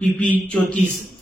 PP 34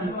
PP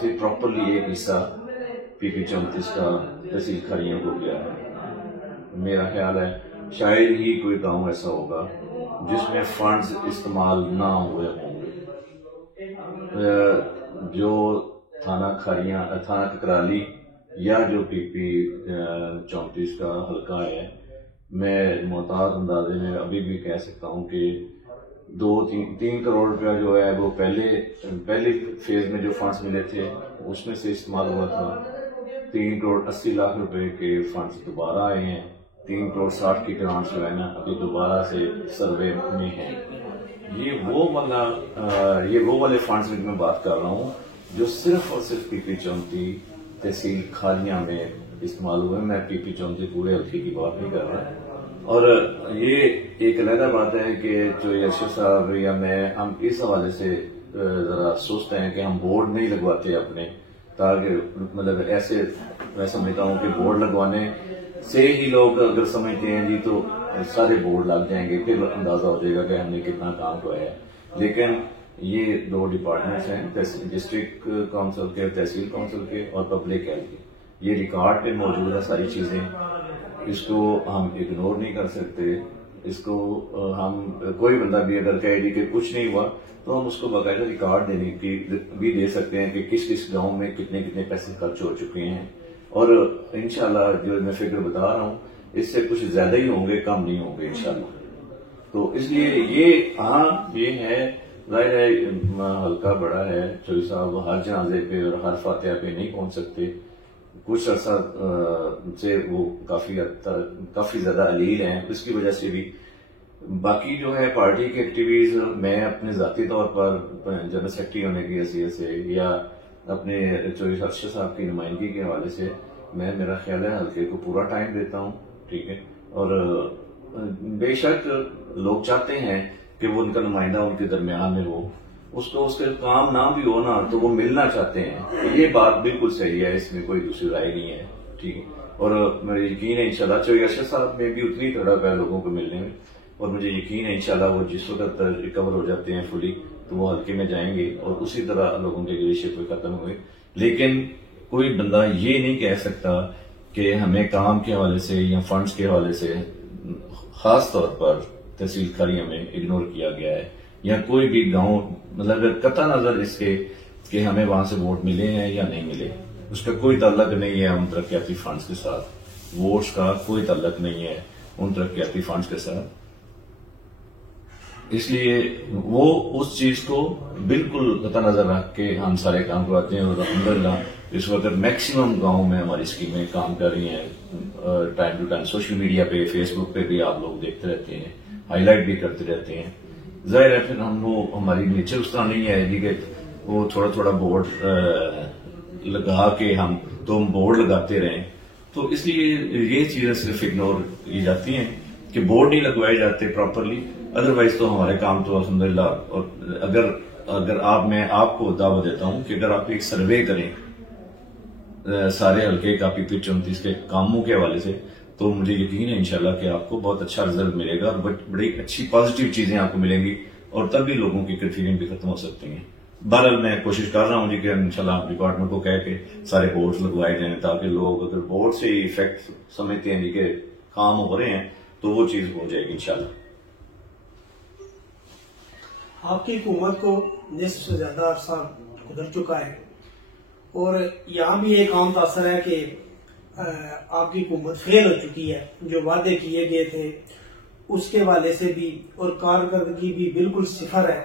سے properly ایک حصہ پی پی 34 کا تحصیل کھاریوں کو گیا ہے۔ میرا خیال ہے شاید ہی کوئی گاؤں ایسا ہوگا جس میں فنڈز استعمال نہ ہوئے ہوں گے۔ جو تھانہ کھاریاں، تھانہ ککرالی یا جو پی پی 34 کا حلقہ ہے، میں محتاط اندازے میں ابھی بھی کہہ سکتا ہوں کہ 2-3 کروڑ روپیہ جو ہے وہ پہلے فیز میں جو فنڈز ملے تھے اس میں سے استعمال ہوا تھا۔ 3 کروڑ 80 لاکھ روپے کے فنڈز دوبارہ آئے ہیں۔ 3 کروڑ 60 کی گرانٹس جو ہے نا ابھی دوبارہ سے سروے میں ہیں۔ یہ وہ والے فنڈز میں بات کر رہا ہوں جو صرف اور صرف پی پی 34 تحصیل کھاریاں میں استعمال ہوئے۔ میں پی پی 34 پورے حلقے کی بات نہیں کر رہا۔ اور یہ ایک علیحدہ بات ہے کہ جو ارشد صاحب یا میں، ہم اس حوالے سے ذرا سوچتے ہیں کہ ہم بورڈ نہیں لگواتے اپنے، تاکہ مطلب ایسے میں سمجھتا ہوں کہ بورڈ لگوانے سے ہی لوگ اگر سمجھتے ہیں جی تو سارے بورڈ لگ جائیں گے، پھر اندازہ ہو جائے گا کہ ہم نے کتنا کام کیا ہے۔ لیکن یہ 2 ڈپارٹمنٹس ہیں، ڈسٹرکٹ کونسل کے، تحصیل کونسل کے اور پبلک ہیلتھ کے۔ یہ ریکارڈ پہ موجود ہے ساری چیزیں، اس کو ہم اگنور نہیں کر سکتے۔ اس کو ہم کوئی بندہ بھی اگر کہے گی کہ کچھ نہیں ہوا تو ہم اس کو باقاعدہ ریکارڈ دینے کی بھی دے سکتے ہیں کہ کس گاؤں میں کتنے پیسے خرچ ہو چکے ہیں، اور انشاءاللہ جو میں فگر بتا رہا ہوں اس سے کچھ زیادہ ہی ہوں گے، کم نہیں ہوں گے انشاءاللہ۔ تو اس لیے یہ ہے، ظاہر ہے حلقہ بڑا ہے، چوہدری صاحب ہر جنازے پہ اور ہر فاتحہ پہ نہیں پہنچ سکتے، کچھ عرصہ سے وہ کافی زیادہ علیل ہیں، اس کی وجہ سے بھی باقی جو ہے پارٹی کی ایکٹیویز میں اپنے ذاتی طور پر جنرل سیکرٹری ہونے کی حیثیت سے یا اپنے چوہدری ارشد صاحب کی نمائندگی کے حوالے سے میں، میرا خیال ہے حلقے کو پورا ٹائم دیتا ہوں، ٹھیک ہے۔ اور بے شک لوگ چاہتے ہیں کہ وہ ان کا نمائندہ ان کے درمیان میں ہو، اس کو اس کے کام نہ بھی ہو نا تو وہ ملنا چاہتے ہیں، یہ بات بالکل صحیح ہے، اس میں کوئی دوسری رائے نہیں ہے، ٹھیک ہے۔ اور مجھے یقین ہے انشاءاللہ چوہدری ارشد صاحب میں بھی اتنی تڑپ ہے لوگوں کو ملنے میں، اور مجھے یقین ہے انشاءاللہ وہ جس وقت ریکور ہو جاتے ہیں فلی تو وہ حلقے میں جائیں گے اور اسی طرح لوگوں کے ریلیشن پہ ختم ہوئے۔ لیکن کوئی بندہ یہ نہیں کہہ سکتا کہ ہمیں کام کے حوالے سے یا فنڈز کے حوالے سے خاص طور پر تحصیل کھاریوں میں اگنور کیا گیا ہے، یا کوئی بھی گاؤں مطلب قطع نظر اس کے کہ ہمیں وہاں سے ووٹ ملے ہیں یا نہیں ملے، اس کا کوئی تعلق نہیں ہے ان ترقیاتی فنڈز کے ساتھ، ووٹس کا کوئی تعلق نہیں ہے ان ترقیاتی فنڈز کے ساتھ۔ اس لیے وہ اس چیز کو بالکل قطع نظر رکھ کے ہم سارے کام کرواتے ہیں، اور الحمدللہ اس وقت میکسیمم گاؤں میں ہماری اسکیمیں کام کر رہی ہیں، time to time social media پہ، فیس بک پہ بھی آپ لوگ دیکھتے رہتے ہیں، ہائی لائٹ بھی کرتے رہتے ہیں۔ ظاہر ہے پھر ہماری نیچر اس طرح نہیں ہے جی کہ وہ تھوڑا بورڈ لگا کے ہم بورڈ لگاتے رہیں، تو اس لیے یہ چیزیں صرف اگنور کی جاتی ہیں کہ بورڈ نہیں لگوائے جاتے پراپرلی، ادروائز تو ہمارے کام تو الحمدللہ۔ اور اگر میں آپ کو دعوت دیتا ہوں کہ اگر آپ ایک سروے کریں سارے حلقے کا پی پی 34 کے کاموں کے حوالے سے، تو مجھے یقین ہے انشاءاللہ کہ آپ کو بہت اچھا رزلٹ ملے گا، اور بڑی اچھی پازیٹیو چیزیں آپ کو ملیں گی، اور تب بھی لوگوں کی کنفیوژن بھی ختم ہو سکتی ہیں۔ بہرحال میں کوشش کر رہا ہوں جی کہ انشاءاللہ ڈپارٹمنٹ کو کہہ کے سارے بورڈز لگوائے جائیں، تاکہ لوگ اگر بورڈ سے ہی افیکٹ سمجھتے ہیں جی کہ کام ہو رہے ہیں تو وہ چیز ہو جائے گی انشاءاللہ۔ آپ کی حکومت کو نصف سے زیادہ عرصہ گزر چکا ہے، اور یہاں بھی ایک عام تاثر ہے کہ آپ کی حکومت فیل ہو چکی ہے، جو وعدے کیے گئے تھے اس کے حوالے سے بھی، اور کارکردگی بھی بالکل صفر ہے،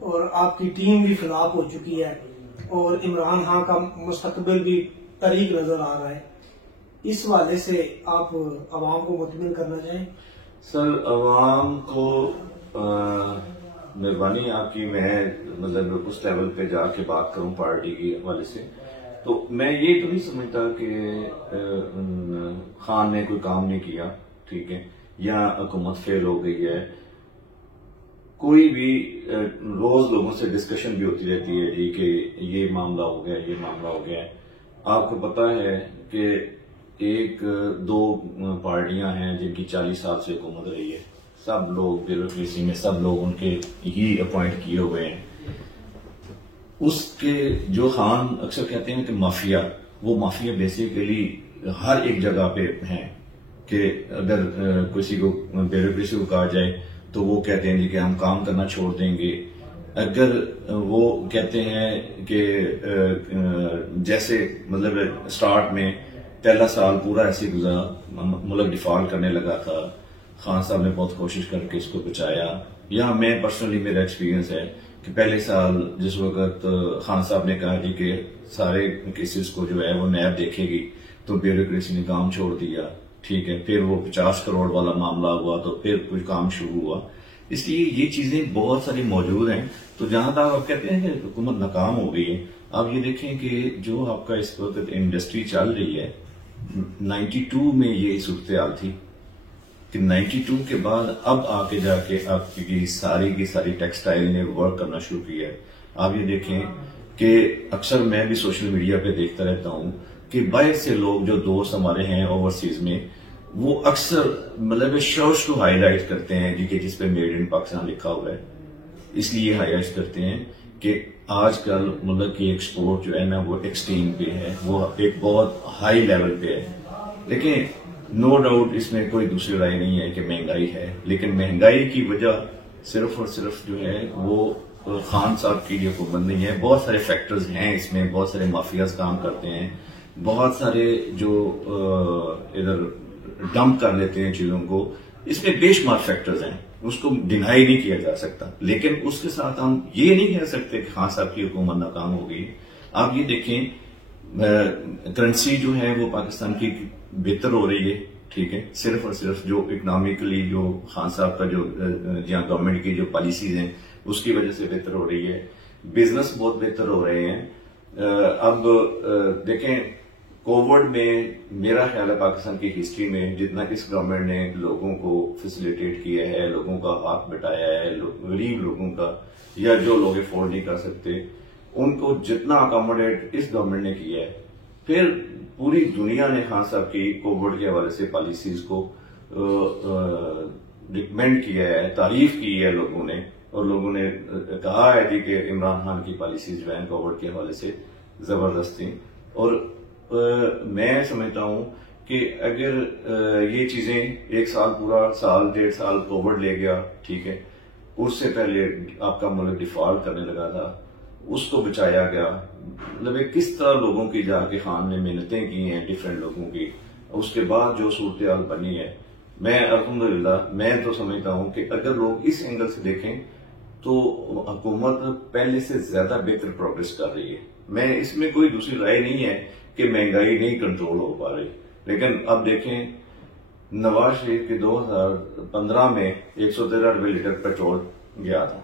اور آپ کی ٹیم بھی فلاپ ہو چکی ہے، اور عمران خان کا مستقبل بھی طریق نظر آ رہا ہے۔ اس حوالے سے آپ عوام کو مطمئن کرنا چاہیں؟ سر عوام کو مہربانی آپ کی، میں مطلب اس لیول پہ جا کے بات کروں پارٹی کے حوالے سے، تو میں یہ تو نہیں سمجھتا کہ خان نے کوئی کام نہیں کیا، ٹھیک ہے، یا حکومت فیل ہو گئی ہے۔ کوئی بھی روز لوگوں سے ڈسکشن بھی ہوتی رہتی ہے جی کہ یہ معاملہ ہو گیا، یہ معاملہ ہو گیا ہے۔ آپ کو پتا ہے کہ 1-2 پارٹیاں ہیں جن کی 40 سال سے حکومت رہی ہے، سب لوگ بیوروکریسی میں سب لوگ ان کے ہی اپوائنٹ کیے ہوئے ہیں۔ اس کے جو خان اکثر کہتے ہیں کہ مافیا، وہ مافیا بیسیکلی ہر ایک جگہ پہ ہیں کہ اگر کسی کو بیوروکریسی کو کہا جائے تو وہ کہتے ہیں جی کہ ہم کام کرنا چھوڑ دیں گے. اگر وہ کہتے ہیں کہ جیسے مطلب سٹارٹ میں پہلا سال پورا ایسے گزرا، ملک ڈیفالٹ کرنے لگا تھا، خان صاحب نے بہت کوشش کر کے اس کو بچایا. یا میں پرسنلی میرا ایکسپیرینس ہے کہ پہلے سال جس وقت خان صاحب نے کہا جی کہ سارے کیسز کو جو ہے وہ نیب دیکھے گی تو بیوروکریسی نے کام چھوڑ دیا. ٹھیک ہے، پھر وہ 50 کروڑ والا معاملہ ہوا تو پھر کچھ کام شروع ہوا. اس لیے یہ چیزیں بہت ساری موجود ہیں. تو جہاں تک آپ کہتے ہیں کہ حکومت ناکام ہو گئی ہے، آپ یہ دیکھیں کہ جو آپ کا اس وقت انڈسٹری چل رہی ہے، 92 میں یہ صورتحال تھی کہ 92 کے بعد اب آ کے جا کے آپ کی ساری ٹیکسٹائل نے ورک کرنا شروع کیا ہے. آپ یہ دیکھیں کہ اکثر میں بھی سوشل میڈیا پہ دیکھتا رہتا ہوں کہ باہر سے لوگ جو دوست ہمارے ہیں اوورسیز میں، وہ اکثر مطلب شرٹس کو ہائی لائٹ کرتے ہیں جی کہ جس پہ میڈ ان پاکستان لکھا ہوا ہے. اس لیے ہائی لائٹ کرتے ہیں کہ آج کل ملک کی ایکسپورٹ جو ہے نا وہ ایکسٹریم پہ ہے، وہ ایک بہت ہائی لیول پہ ہے. لیکن نو ڈاؤٹ اس میں کوئی دوسری رائے نہیں ہے کہ مہنگائی ہے، لیکن مہنگائی کی وجہ صرف اور صرف جو ہے وہ خان صاحب کی حکومت نہیں ہے. بہت سارے فیکٹرز ہیں اس میں، بہت سارے مافیاز کام کرتے ہیں، بہت سارے جو ادھر ڈمپ کر لیتے ہیں چیزوں کو. اس میں بے شمار فیکٹرز ہیں، اس کو ڈینائی نہیں کیا جا سکتا. لیکن اس کے ساتھ ہم یہ نہیں کہہ سکتے کہ خان صاحب کی حکومت ناکام ہو گئی. آپ یہ دیکھیں کرنسی جو ہے وہ پاکستان کی بہتر ہو رہی ہے. ٹھیک ہے، صرف اور صرف جو اکنامکلی جو خان صاحب کا جو جہاں گورنمنٹ کی جو پالیسیز ہیں اس کی وجہ سے بہتر ہو رہی ہے. بزنس بہت بہتر ہو رہے ہیں. اب دیکھیں کووڈ میں میرا خیال ہے پاکستان کی ہسٹری میں جتنا کہ اس گورنمنٹ نے لوگوں کو فیسیلیٹیٹ کیا ہے، لوگوں کا ہاتھ بٹایا ہے، غریب لوگوں کا یا جو لوگ افورڈ نہیں کر سکتے ان کو جتنا اکاموڈیٹ اس گورنمنٹ نے کیا ہے. پھر پوری دنیا نے خان صاحب کی کووڈ کے حوالے سے پالیسیز کو ریکمینڈ کیا ہے، تعریف کی ہے لوگوں نے، اور لوگوں نے کہا ہے جی کہ عمران خان کی پالیسیز جو ہیں کووڈ کے حوالے سے زبردست تھیں. اور میں سمجھتا ہوں کہ اگر یہ چیزیں ایک سال پورا سال 1.5 سال کووڈ لے گیا، ٹھیک ہے، اس سے پہلے آپ کا ملک ڈیفالٹ کرنے لگا تھا، اس کو بچایا گیا. مطلب کس طرح لوگوں کی جا کے خان نے محنتیں کی ہیں ڈفرینٹ لوگوں کی، اس کے بعد جو صورتحال بنی ہے، میں الحمدللہ میں تو سمجھتا ہوں کہ اگر لوگ اس اینگل سے دیکھیں تو حکومت پہلے سے زیادہ بہتر پروگریس کر رہی ہے. میں اس میں کوئی دوسری رائے نہیں ہے کہ مہنگائی نہیں کنٹرول ہو پا رہی. لیکن اب دیکھیں نواز شریف کے 2015 میں 113 روپے لیٹر پیٹرول گیا تھا.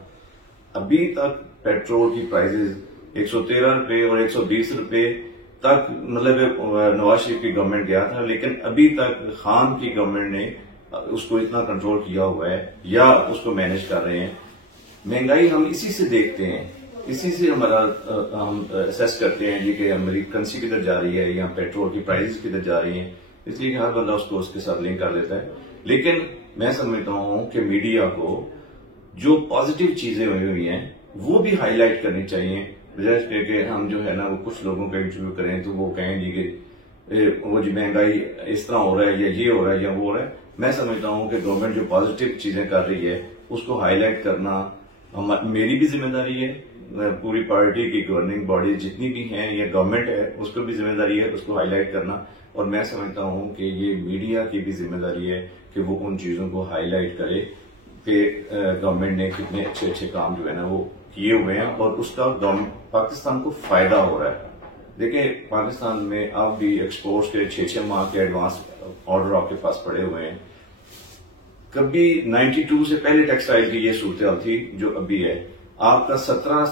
ابھی تک پیٹرول کی پرائزز 113 روپے اور 120 روپے تک مطلب نواز شریف کی گورنمنٹ گیا تھا. لیکن ابھی تک خان کی گورنمنٹ نے اس کو اتنا کنٹرول کیا ہوا ہے یا اس کو مینج کر رہے ہیں. مہنگائی ہم اسی سے دیکھتے ہیں، اسی سے ہمارا ہم اسیس کرتے ہیں جی کہ ہماری کرنسی کدھر جا رہی ہے یا پیٹرول کی پرائزز کدھر جا رہی ہیں. اس لیے ہر بندہ اس کو اس کے ساتھ لنک کر لیتا ہے. لیکن میں سمجھتا ہوں کہ میڈیا کو جو پازیٹیو چیزیں ہوئی ہیں وہ بھی ہائی لائٹ کرنی چاہیے، بجائے کہ ہم جو ہے نا وہ کچھ لوگوں کا انٹرویو کریں تو وہ کہیں جی کہ وہ جی مہنگائی اس طرح ہو رہا ہے یا یہ ہو رہا ہے یا وہ ہو رہا ہے. میں سمجھتا ہوں کہ گورنمنٹ جو پازیٹیو چیزیں کر رہی ہے اس کو ہائی لائٹ کرنا میری بھی ذمہ داری ہے، پوری پارٹی کی گورننگ باڈی جتنی بھی ہیں یا گورنمنٹ ہے اس کو بھی ذمہ داری ہے اس کو ہائی لائٹ کرنا. اور میں سمجھتا ہوں کہ یہ میڈیا کی بھی ذمہ داری ہے کہ وہ ان چیزوں کو ہائی لائٹ کرے کہ گورنمنٹ نے کتنے اچھے اچھے کام جو ہے نا وہ کیے ہوئے ہیں اور اس کا پاکستان کو فائدہ ہو رہا ہے. دیکھیں پاکستان میں اب بھی ایکسپورٹس کے 6 ماہ کے ایڈوانس آرڈر آپ کے پاس پڑے ہوئے ہیں. کبھی 92 سے پہلے ٹیکسٹائل کی یہ صورتحال تھی جو ابھی ہے. آپ کا 17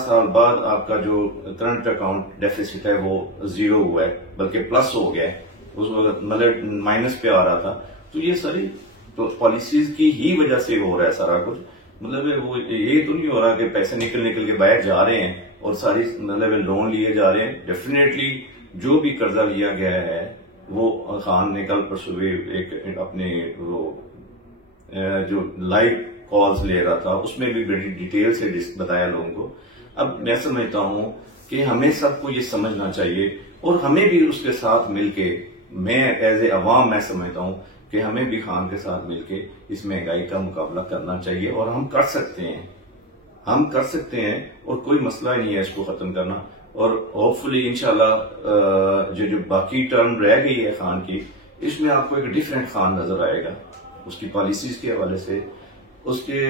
سال بعد آپ کا جو کرنٹ اکاؤنٹ ڈیفیسٹ ہے وہ 0 ہوا ہے، بلکہ پلس ہو گیا ہے. اس وقت مطلب مائنس پہ آ رہا تھا. تو یہ ساری تو پالیسیز کی ہی وجہ سے ہو رہا ہے سارا کچھ. مطلب وہ یہ تو نہیں ہو رہا کہ پیسے نکل کے باہر جا رہے ہیں اور ساری مطلب لون لیے جا رہے ہیں. ڈیفینیٹلی جو بھی قرضہ لیا گیا ہے وہ خان نے کل پرسوں ایک اپنے وہ جو لائیو کالز لے رہا تھا اس میں بھی بڑی ڈیٹیل سے بتایا لوگوں کو. اب میں سمجھتا ہوں کہ ہمیں سب کو یہ سمجھنا چاہیے اور ہمیں بھی اس کے ساتھ مل کے، میں ایز اے عوام میں سمجھتا ہوں کہ ہمیں بھی خان کے ساتھ مل کے اس مہنگائی کا مقابلہ کرنا چاہیے، اور ہم کر سکتے ہیں اور کوئی مسئلہ ہی نہیں ہے اس کو ختم کرنا. اور ہوپ فلی انشاءاللہ جو باقی ٹرم رہ گئی ہے خان کی، اس میں آپ کو ایک ڈیفرنٹ خان نظر آئے گا، اس کی پالیسیز کے حوالے سے، اس کے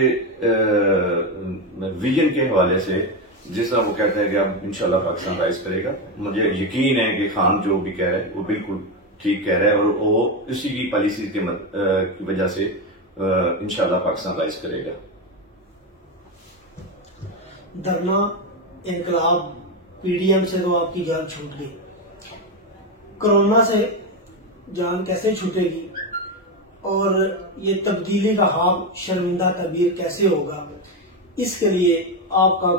ویژن کے حوالے سے. جس طرح وہ کہتا ہے کہ اب انشاءاللہ پاکستان رائز کرے گا، مجھے یقین ہے کہ خان جو بھی کہہ رہا ہے وہ بالکل ٹھیک کہہ رہا ہے، اور وہ اسی کی پالیسی کی وجہ سے انشاءاللہ پاکستان رائز کرے گا. دھرنا انقلاب پی ڈی ایم سے تو آپ کی جان چھوٹ گئی، کرونا سے جان کیسے چھوٹے گی، اور یہ تبدیلی کا خواب شرمندہ تعبیر کیسے ہوگا؟ اس کے لیے آپ کا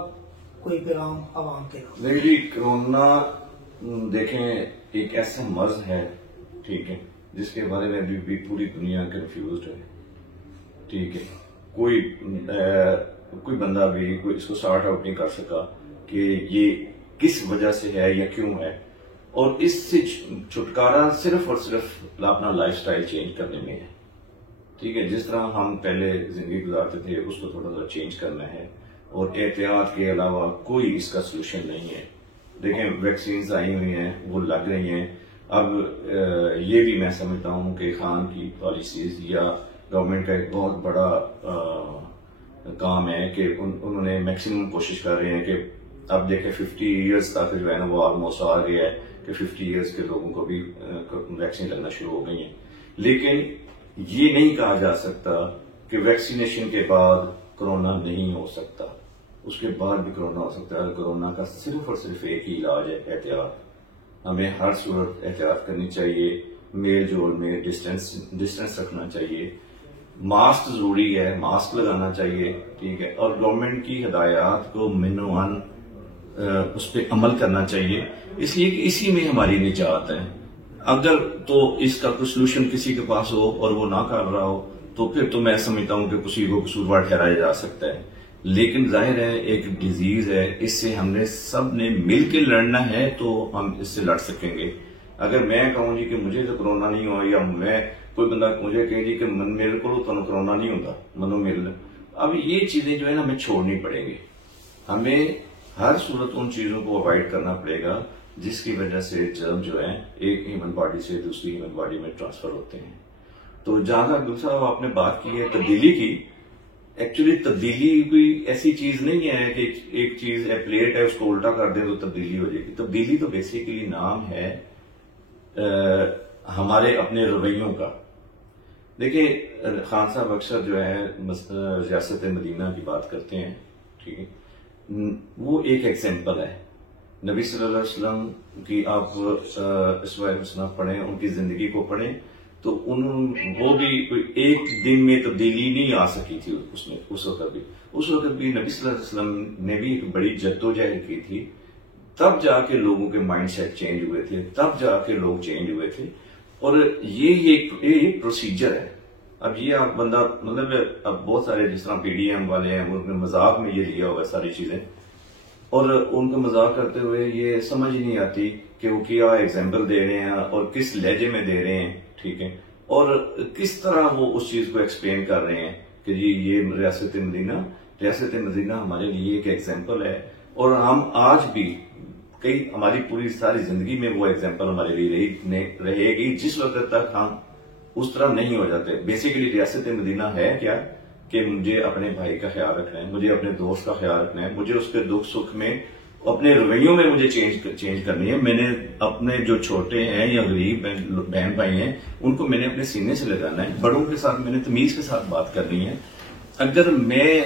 کوئی پیغام عوام کے نام؟ نہیں جی، کرونا دیکھیں ایک ایسا مرض ہے، ٹھیک ہے، جس کے بارے میں بھی پوری دنیا کنفیوزڈ ہے. ٹھیک ہے، کوئی بندہ بھی کوئی اس کو سارٹ آؤٹ نہیں کر سکا کہ یہ کس وجہ سے ہے یا کیوں ہے. اور اس سے چھٹکارا صرف اور صرف اپنا لائف سٹائل چینج کرنے میں ہے. ٹھیک ہے، جس طرح ہم پہلے زندگی گزارتے تھے اس کو تھوڑا سا چینج کرنا ہے، اور احتیاط کے علاوہ کوئی اس کا سولوشن نہیں ہے. دیکھیں ویکسینز آئی ہوئی ہیں، وہ لگ رہی ہیں. اب یہ بھی میں سمجھتا ہوں کہ خان کی پالیسیز یا گورنمنٹ کا ایک بہت بڑا کام ہے کہ انہوں نے میکسیمم کوشش کر رہے ہیں کہ اب دیکھیں 50 ایئرز تک جو ہے نا وہ آلموسٹ آ گیا ہے کہ 50 ایئرز کے لوگوں کو بھی ویکسین لگنا شروع ہو گئی ہیں. لیکن یہ نہیں کہا جا سکتا کہ ویکسینیشن کے بعد کرونا نہیں ہو سکتا، اس کے بعد بھی کرونا ہو سکتا ہے. کرونا کا صرف اور صرف ایک ہی علاج ہے احتیاط. ہمیں ہر صورت احتیاط کرنی چاہیے، میل جول میں ڈسٹینس رکھنا چاہیے، ماسک ضروری ہے، ماسک لگانا چاہیے. ٹھیک ہے، اور گورنمنٹ کی ہدایات کو منوان اس پہ عمل کرنا چاہیے، اس لیے کہ اسی میں ہماری نجات ہے. اگر تو اس کا کوئی سولوشن کسی کے پاس ہو اور وہ نہ کر رہا ہو تو پھر تو میں سمجھتا ہوں کہ کسی کو قصوروار ٹھہرایا جا سکتا ہے. لیکن ظاہر ہے ایک ڈیزیز ہے، اس سے ہم نے سب نے مل کے لڑنا ہے تو ہم اس سے لڑ سکیں گے. اگر میں کہوں جی کہ مجھے تو کرونا نہیں ہوا، یا میں کوئی بندہ مجھے کہے جی کہ میرے کو تو کرونا نہیں ہوتا، منو میرے، اب یہ چیزیں جو ہے نا ہمیں چھوڑنی پڑیں گی. ہمیں ہر صورت ان چیزوں کو اوائڈ کرنا پڑے گا جس کی وجہ سے جرم جو ہے ایک ہیومن باڈی سے دوسری ہیومن باڈی میں ٹرانسفر ہوتے ہیں. تو جہاں تک دوسرا آپ نے بات کی ہے تبدیلی کی، ایکچولی تبدیلی کوئی ایسی چیز نہیں ہے کہ ایک چیز پلیٹ ہے اس کو الٹا کر دیں تو تبدیلی ہو جائے گی. تبدیلی تو بیسیکلی نام ہے ہمارے اپنے رویوں کا. دیکھیں خان صاحب اکثر جو ہے ریاست مدینہ کی بات کرتے ہیں، ٹھیک ہے، وہ ایک ایگزامپل ہے. نبی صلی اللہ علیہ وسلم کی آپ اسوائے حسنہ پڑھیں، ان کی زندگی کو پڑھیں تو وہ بھی کوئی ایک دن میں تبدیلی نہیں آ سکی تھی. اس وقت بھی نبی صلی اللہ علیہ وسلم نے بھی ایک بڑی جدوجہد کی تھی، تب جا کے لوگوں کے مائنڈ سیٹ چینج ہوئے تھے، تب جا کے لوگ چینج ہوئے تھے. اور یہ پروسیجر ہے. اب یہ آپ بندہ مطلب اب بہت سارے جس طرح پی ڈی ایم والے ہیں وہ مذاق میں یہ لیا ہوا ساری چیزیں، اور ان کو مذاق کرتے ہوئے یہ سمجھ ہی نہیں آتی کہ وہ کیا ایگزامپل دے رہے ہیں اور کس لہجے میں دے رہے ہیں. ٹھیک ہے، اور کس طرح وہ اس چیز کو ایکسپلین کر رہے ہیں کہ جی یہ ریاست مدینہ ہمارے لیے ایک ایگزامپل ہے. اور ہم آج بھی ہماری پوری ساری زندگی میں وہ ایگزامپل ہمارے لیے رہے گی جس وقت تک ہم اس طرح نہیں ہو جاتے. بیسیکلی ریاست مدینہ ہے کیا کہ مجھے اپنے بھائی کا خیال رکھنا ہے، مجھے اپنے دوست کا خیال رکھنا ہے، مجھے اس کے دکھ سکھ میں اپنے رویوں میں مجھے چینج کرنی ہے. میں نے اپنے جو چھوٹے ہیں یا غریب بہن بھائی ہیں ان کو میں نے اپنے سینے سے لگانا ہے. بڑوں کے ساتھ میں نے تمیز کے ساتھ بات کرنی ہے. اگر میں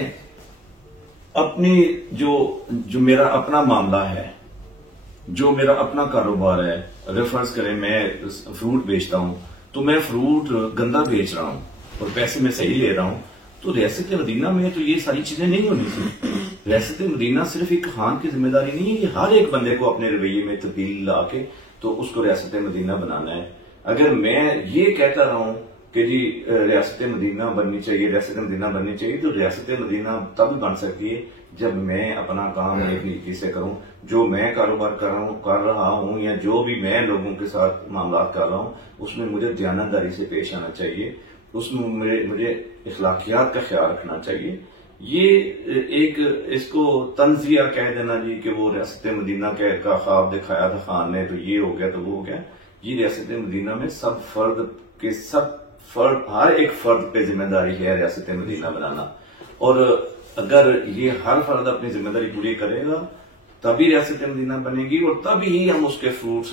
اپنی جو میرا اپنا معاملہ ہے، جو میرا اپنا کاروبار ہے، اگر فرض کریں میں فروٹ بیچتا ہوں تو میں فروٹ گندا بیچ رہا ہوں اور پیسے میں صحیح لے رہا ہوں، تو ریاست مدینہ میں تو یہ ساری چیزیں نہیں ہونی چاہیے. ریاست مدینہ صرف ایک خان کی ذمہ داری نہیں ہے، یہ ہر ایک بندے کو اپنے رویے میں تبدیل لا کے تو اس کو ریاست مدینہ بنانا ہے. اگر میں یہ کہتا رہا ہوں کہ جی ریاست مدینہ بننی چاہیے تو ریاست مدینہ تب بن سکتی ہے جب میں اپنا کام ایک نیتی سے کروں، جو میں کاروبار کر رہا ہوں یا جو بھی میں لوگوں کے ساتھ معاملات کر رہا ہوں، اس میں مجھے دیانتداری سے پیش آنا چاہیے، اس میں مجھے اخلاقیات کا خیال رکھنا چاہیے۔ یہ ایک اس کو تنزیہ کہہ دینا جی کہ وہ ریاست مدینہ کا خواب دکھایا تھا خان نے تو یہ ہو گیا تو وہ ہو گیا، یہ ریاست مدینہ میں ہر ایک فرد پہ ذمہ داری ہے ریاست مدینہ بنانا، اور اگر یہ ہر فرد اپنی ذمہ داری پوری کرے گا تبھی ریاست مدینہ بنے گی اور تبھی ہی ہم اس کے فروٹس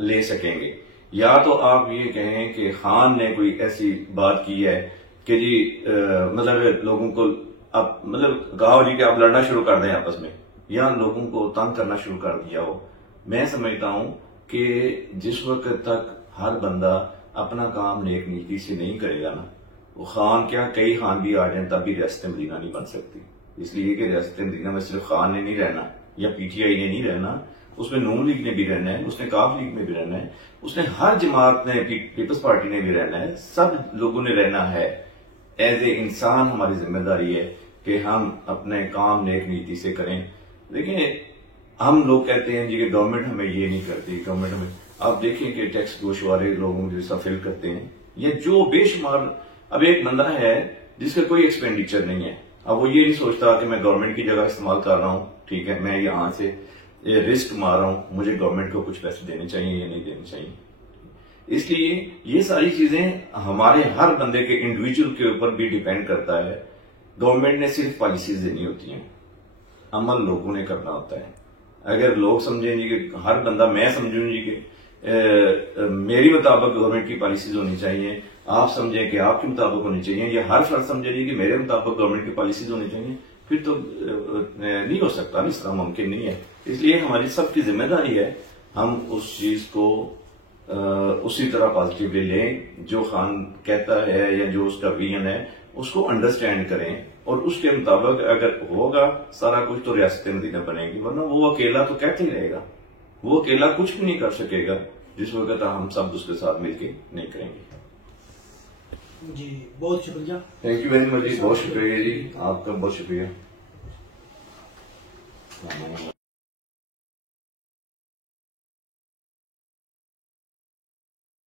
لے سکیں گے۔ یا تو آپ یہ کہیں کہ خان نے کوئی ایسی بات کی ہے کہ جی مطلب لوگوں کو اب مطلب کہا جی کہ آپ لڑنا شروع کر دیں آپس میں، یا لوگوں کو تنگ کرنا شروع کر دیا ہو۔ میں سمجھتا ہوں کہ جس وقت تک ہر بندہ اپنا کام نیک نیتی سے نہیں کرے گا نا، وہ خان کیا کئی خان بھی آ جائیں تب بھی ریاست مدینہ نہیں بن سکتی، اس لیے کہ ریاست مدینہ میں صرف خان نے نہیں رہنا یا پی ٹی آئی نے نہیں رہنا، اس میں نون لیگ نے بھی رہنا ہے، اس نے کاف لیگ میں بھی رہنا ہے، اس نے ہر جماعت نے پیپلز پارٹی نے بھی رہنا ہے، سب لوگوں نے رہنا ہے۔ ایز اے انسان ہماری ذمہ داری ہے کہ ہم اپنے کام نیک نیتی سے کریں۔ دیکھیں ہم لوگ کہتے ہیں جی کہ گورنمنٹ ہمیں یہ نہیں کرتی، گورنمنٹ ہمیں، آپ دیکھیں کہ ٹیکس گوشوارے لوگوں جیسا فل کرتے ہیں، یہ جو بے شمار، اب ایک بندہ ہے جس کا کوئی ایکسپینڈیچر نہیں ہے، اب وہ یہ نہیں سوچتا کہ میں گورنمنٹ کی جگہ استعمال کر رہا ہوں، ٹھیک ہے میں یہاں سے رسک مار رہا ہوں، مجھے گورنمنٹ کو کچھ پیسے دینے چاہیے یا نہیں دینے چاہیے۔ اس لیے یہ ساری چیزیں ہمارے ہر بندے کے انڈیویجول کے اوپر بھی ڈیپینڈ کرتا ہے۔ گورنمنٹ نے صرف پالیسیز دینی ہوتی ہیں، عمل لوگوں نے کرنا ہوتا ہے۔ اگر لوگ سمجھیں گے کہ ہر بندہ، میں سمجھوں گی کہ میری مطابق گورنمنٹ کی پالیسیز ہونی چاہیے، آپ سمجھیں کہ آپ کے مطابق ہونی چاہیے، یا ہر فرد سمجھے گی کہ میرے مطابق گورنمنٹ کی پالیسیز ہونی چاہیے، پھر تو نہیں ہو سکتا، اس طرح ممکن نہیں ہے۔ اس لیے ہماری سب کی ذمہ داری ہے ہم اس چیز کو اسی طرح پازیٹیولی لیں، جو خان کہتا ہے یا جو اس کا ویژن ہے اس کو انڈرسٹینڈ کریں، اور اس کے مطابق اگر ہوگا سارا کچھ تو ریاست مدینہ بنے گی، ورنہ وہ اکیلا تو کہتے ہی رہے گا، وہ اکیلا کچھ بھی نہیں کر سکے گا جس وقت ہم سب اس کے ساتھ مل کے نہیں کریں گے۔ جی بہت شکریہ، تھینک یو ویری مچ جی، بہت شکریہ جی، آپ کا بہت شکریہ۔